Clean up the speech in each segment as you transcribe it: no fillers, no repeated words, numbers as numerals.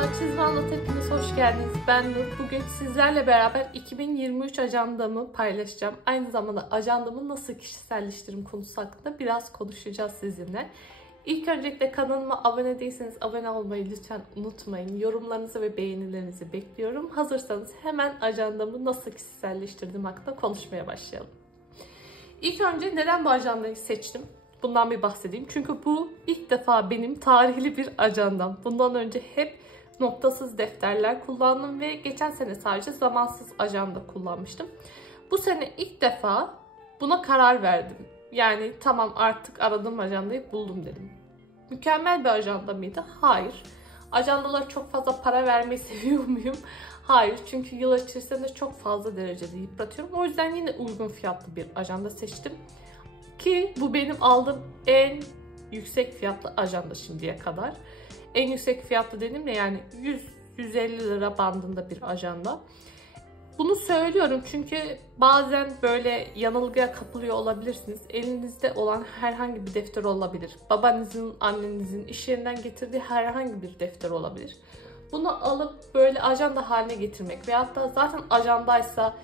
Merhaba, Çizme Anlat hepiniz hoş geldiniz. Ben Nur. Bugün sizlerle beraber 2023 ajandamı paylaşacağım. Aynı zamanda ajandamı nasıl kişiselleştiririm konusu hakkında biraz konuşacağız sizinle. İlk öncelikle kanalıma abone değilseniz abone olmayı lütfen unutmayın. Yorumlarınızı ve beğenilerinizi bekliyorum. Hazırsanız hemen ajandamı nasıl kişiselleştirdiğim hakkında konuşmaya başlayalım. İlk önce neden bu ajandayı seçtim? Bundan bir bahsedeyim. Çünkü bu ilk defa benim tarihli bir ajandam. Bundan önce hep noktasız defterler kullandım ve geçen sene sadece zamansız ajanda kullanmıştım. Bu sene ilk defa buna karar verdim. Yani tamam, artık aradığım ajandayı buldum dedim. Mükemmel bir ajanda mıydı? Hayır. Ajandalara çok fazla para vermeyi seviyor muyum? Hayır. Çünkü yıl içerisinde çok fazla derecede yıpratıyorum. O yüzden yine uygun fiyatlı bir ajanda seçtim. Ki bu benim aldığım en yüksek fiyatlı ajanda şimdiye kadar. En yüksek fiyatlı dedim de yani 100-150 lira bandında bir ajanda. Bunu söylüyorum çünkü bazen böyle yanılgıya kapılıyor olabilirsiniz. Elinizde olan herhangi bir defter olabilir. Babanızın, annenizin iş yerinden getirdiği herhangi bir defter olabilir. Bunu alıp böyle ajanda haline getirmek veyahut da zaten ajandaysa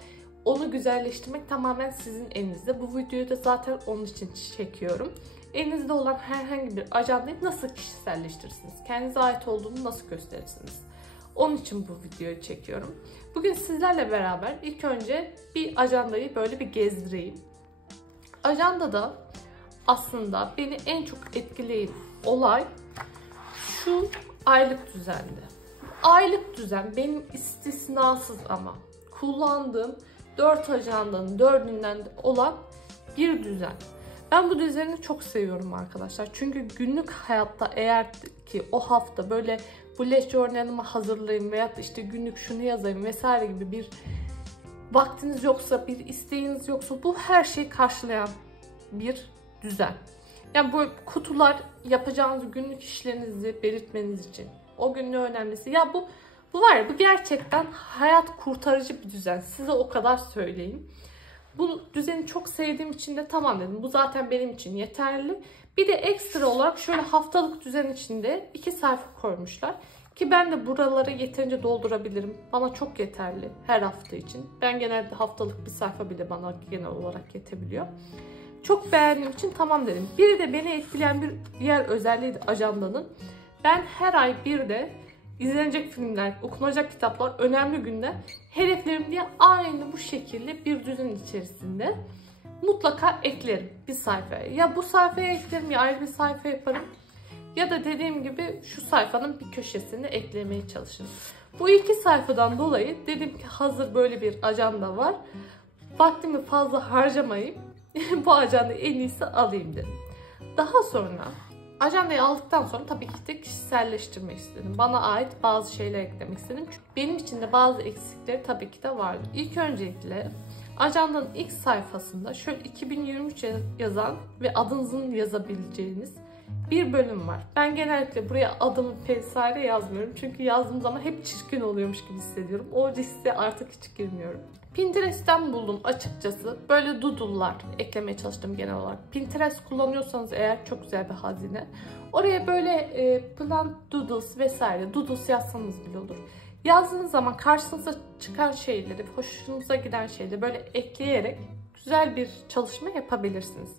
onu güzelleştirmek tamamen sizin elinizde. Bu videoyu da zaten onun için çekiyorum. Elinizde olan herhangi bir ajandayı nasıl kişiselleştirirsiniz? Kendinize ait olduğunu nasıl gösterirsiniz? Onun için bu videoyu çekiyorum. Bugün sizlerle beraber ilk önce bir ajandayı böyle bir gezdireyim. Ajandada aslında beni en çok etkileyen olay şu aylık düzendi. Aylık düzen benim istisnasız ama kullandığım 4 ajandanın 4'ünden olan bir düzen. Ben bu düzeni çok seviyorum arkadaşlar. Çünkü günlük hayatta eğer ki o hafta böyle bullet journal'ımı hazırlayayım veya işte günlük şunu yazayım vesaire gibi bir vaktiniz yoksa, bir isteğiniz yoksa bu her şeyi karşılayan bir düzen. Yani bu kutular yapacağınız günlük işlerinizi belirtmeniz için. O günün önemlisi. Ya bu var ya, bu gerçekten hayat kurtarıcı bir düzen. Size o kadar söyleyeyim. Bu düzeni çok sevdiğim için de tamam dedim. Bu zaten benim için yeterli. Bir de ekstra olarak şöyle haftalık düzen içinde 2 sayfa koymuşlar. Ki ben de buraları yeterince doldurabilirim. Bana çok yeterli her hafta için. Ben genelde haftalık bir sayfa bile bana genel olarak yetebiliyor. Çok beğendiğim için tamam dedim. Bir de beni etkileyen bir diğer özelliği de ajandanın. Ben her ay bir de izlenecek filmler, okunacak kitaplar, önemli günler, hedeflerim diye aynı bu şekilde bir düzen içerisinde mutlaka eklerim bir sayfaya. Ya bu sayfaya eklerim ya ayrı bir sayfa yaparım. Ya da dediğim gibi şu sayfanın bir köşesine eklemeye çalışırım. Bu 2 sayfadan dolayı dedim ki hazır böyle bir ajanda var. Vaktimi fazla harcamayıp bu ajandayı en iyisi alayım dedim. Daha sonra ajandayı aldıktan sonra tabii ki de kişiselleştirmek istedim. Bana ait bazı şeyler eklemek istedim. Çünkü benim için de bazı eksikleri tabii ki de vardı. İlk öncelikle ajandanın ilk sayfasında şöyle 2023 yazan ve adınızın yazabileceğiniz bir bölüm var. Ben genellikle buraya adımı vesaire yazmıyorum. Çünkü yazdığım zaman hep çirkin oluyormuş gibi hissediyorum. O riske artık hiç girmiyorum. Pinterest'ten buldum açıkçası. Böyle doodle'lar eklemeye çalıştım genel olarak. Pinterest kullanıyorsanız eğer çok güzel bir hazine. Oraya böyle plant doodles vesaire doodles yazsanız bile olur. Yazdığınız zaman karşınıza çıkan şeyleri, hoşunuza giden şeyleri böyle ekleyerek güzel bir çalışma yapabilirsiniz.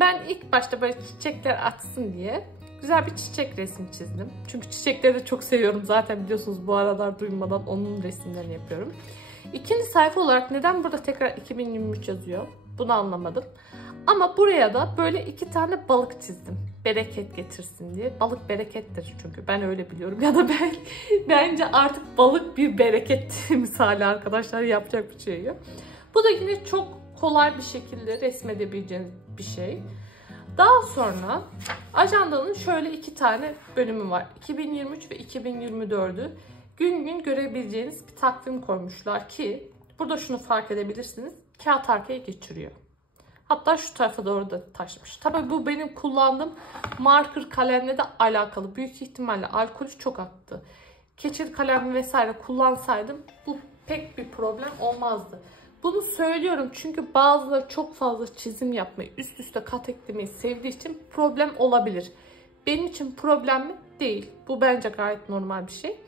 Ben ilk başta böyle çiçekler atsın diye güzel bir çiçek resmi çizdim. Çünkü çiçekleri de çok seviyorum zaten, biliyorsunuz bu aralar duymadan onun resimlerini yapıyorum. İkinci sayfa olarak neden burada tekrar 2023 yazıyor? Bunu anlamadım. Ama buraya da böyle 2 tane balık çizdim. Bereket getirsin diye. Balık berekettir çünkü ben öyle biliyorum. Ya da bence artık balık bir bereket misali arkadaşlar, yapacak bir şey yok. Bu da yine çok kolay bir şekilde resmedebileceğiniz bir şey. Daha sonra ajandanın şöyle 2 tane bölümü var. 2023 ve 2024'ü gün gün görebileceğiniz bir takvim koymuşlar ki burada şunu fark edebilirsiniz. Kağıt arkaya geçiriyor. Hatta şu tarafa doğru da taşmış. Tabii bu benim kullandığım marker kalemle de alakalı. Büyük ihtimalle alkolü çok attı. Keçir kalem vesaire kullansaydım bu pek bir problem olmazdı. Bunu söylüyorum çünkü bazıları çok fazla çizim yapmayı, üst üste kat eklemeyi sevdiği için problem olabilir. Benim için problem mi? Değil. Bu bence gayet normal bir şey.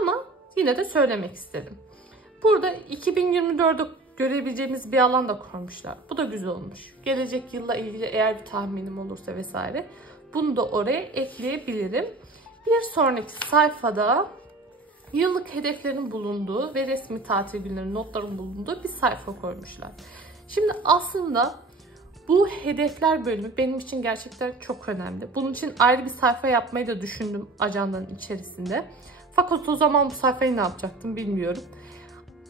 Ama yine de söylemek istedim. Burada 2024'ü görebileceğimiz bir alan da koymuşlar. Bu da güzel olmuş. Gelecek yılla ilgili eğer bir tahminim olursa vesaire bunu da oraya ekleyebilirim. Bir sonraki sayfada yıllık hedeflerin bulunduğu ve resmi tatil günleri notların bulunduğu bir sayfa koymuşlar. Şimdi aslında bu hedefler bölümü benim için gerçekten çok önemli. Bunun için ayrı bir sayfa yapmayı da düşündüm ajandanın içerisinde. Fakat o zaman bu sayfayı ne yapacaktım bilmiyorum.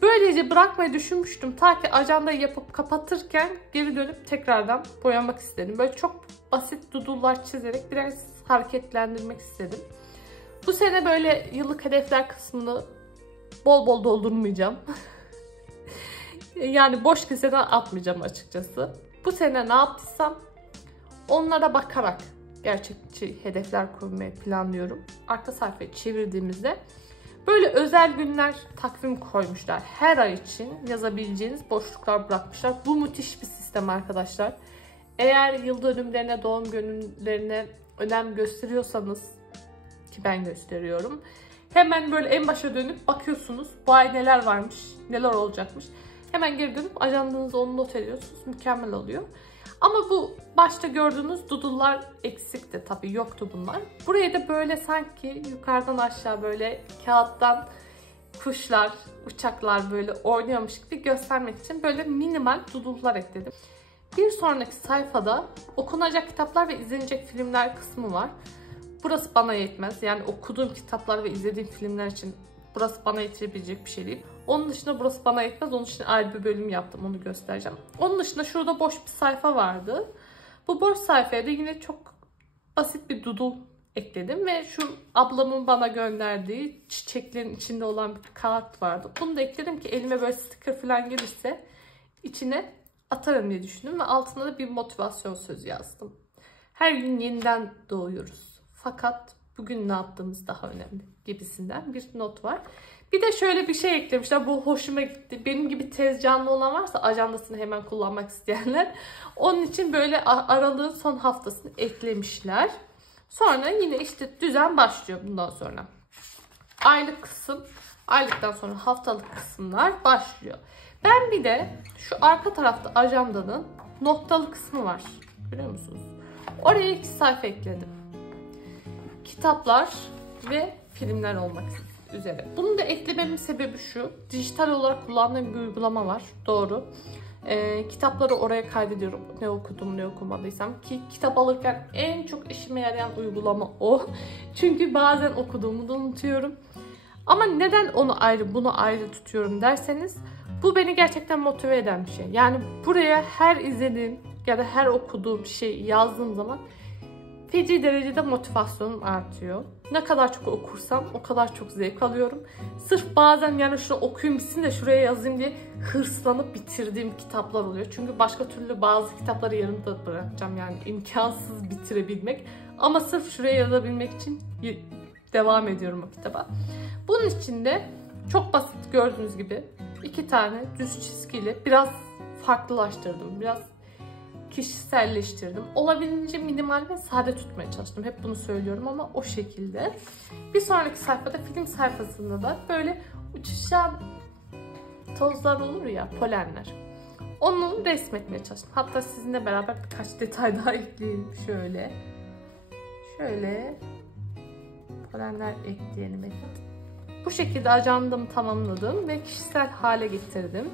Böylece bırakmayı düşünmüştüm. Ta ki ajandayı yapıp kapatırken geri dönüp tekrardan boyamak istedim. Böyle çok basit doodle'lar çizerek biraz hareketlendirmek istedim. Bu sene böyle yıllık hedefler kısmını bol bol doldurmayacağım. Yani boş keseden atmayacağım açıkçası. Bu sene ne yaptıysam onlara bakarak gerçekçi hedefler kurmayı planlıyorum. Arka sayfayı çevirdiğimizde böyle özel günler takvim koymuşlar. Her ay için yazabileceğiniz boşluklar bırakmışlar. Bu müthiş bir sistem arkadaşlar. Eğer yıl dönümlerine, doğum günlerine önem gösteriyorsanız, ki ben gösteriyorum, hemen böyle en başa dönüp bakıyorsunuz. Bu ay neler varmış, neler olacakmış. Hemen geri dönüp ajandanıza onu not ediyorsunuz. Mükemmel oluyor. Ama bu başta gördüğünüz doodle'lar eksikti. Tabii yoktu bunlar. Buraya da böyle sanki yukarıdan aşağı böyle kağıttan kuşlar, uçaklar böyle oynuyormuş gibi göstermek için böyle minimal doodle'lar ekledim. Bir sonraki sayfada okunacak kitaplar ve izlenecek filmler kısmı var. Burası bana yetmez. Yani okuduğum kitaplar ve izlediğim filmler için burası bana yetirebilecek bir şey değil. Onun dışında burası bana yetmez. Onun için ayrı bir bölüm yaptım. Onu göstereceğim. Onun dışında şurada boş bir sayfa vardı. Bu boş sayfaya da yine çok basit bir doodle ekledim. Ve şu ablamın bana gönderdiği çiçeklerin içinde olan bir kağıt vardı. Bunu da ekledim ki elime böyle sticker falan gelirse içine atarım diye düşündüm. Ve altına da bir motivasyon sözü yazdım. Her gün yeniden doğuyoruz. Fakat bugün ne yaptığımız daha önemli gibisinden bir not var. Bir de şöyle bir şey eklemişler. Bu hoşuma gitti. Benim gibi tez canlı olan varsa ajandasını hemen kullanmak isteyenler. Onun için böyle aralığın son haftasını eklemişler. Sonra yine işte düzen başlıyor bundan sonra. Aylık kısım, aylıktan sonra haftalık kısımlar başlıyor. Ben bir de şu arka tarafta ajandanın noktalı kısmı var. Görüyor musunuz? Oraya 2 sayfa ekledim. Kitaplar ve filmler olmak üzere. Bunu da eklememin sebebi şu. Dijital olarak kullandığım bir uygulama var. Doğru. Kitapları oraya kaydediyorum. Ne okudum, ne okumadıysam. Ki kitap alırken en çok işime yarayan uygulama o. Çünkü bazen okuduğumu da unutuyorum. Ama neden onu ayrı, bunu ayrı tutuyorum derseniz, bu beni gerçekten motive eden bir şey. Yani buraya her izlediğim ya da her okuduğum şey yazdığım zaman feci derecede motivasyonum artıyor. Ne kadar çok okursam o kadar çok zevk alıyorum. Sırf bazen yani şunu okuyayım bitsin de şuraya yazayım diye hırslanıp bitirdiğim kitaplar oluyor. Çünkü başka türlü bazı kitapları yarımda bırakacağım. Yani imkansız bitirebilmek. Ama sırf şuraya yazabilmek için devam ediyorum o kitaba. Bunun için de çok basit gördüğünüz gibi 2 tane düz çizgili biraz farklılaştırdım. Biraz kişiselleştirdim. Olabildiğince minimal ve sade tutmaya çalıştım. Hep bunu söylüyorum ama o şekilde. Bir sonraki sayfada film sayfasında da böyle uçuşan tozlar olur ya, polenler. Onu resmetmeye çalıştım. Hatta sizinle beraber birkaç detay daha ekleyelim. Şöyle polenler ekleyelim. Bu şekilde ajandamı tamamladım ve kişisel hale getirdim.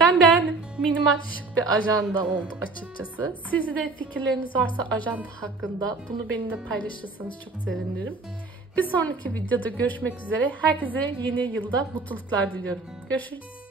Ben beğendim. Minimal şık bir ajanda oldu açıkçası. Sizin de fikirleriniz varsa ajanda hakkında bunu benimle paylaşırsanız çok sevinirim. Bir sonraki videoda görüşmek üzere. Herkese yeni yılda mutluluklar diliyorum. Görüşürüz.